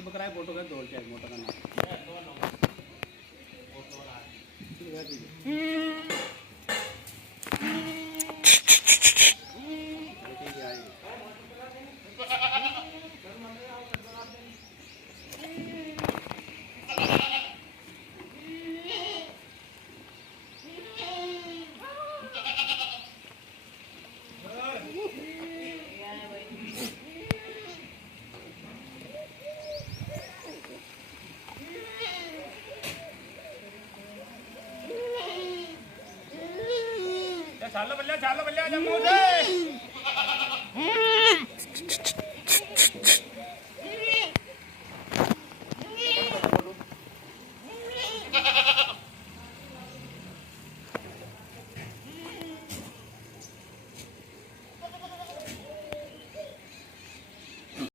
ते बकरा फोटो का दोल चाहिए मोटा करना ਚੱਲ ਬੱਲਿਆ ਜੰਮੂ ਦੇ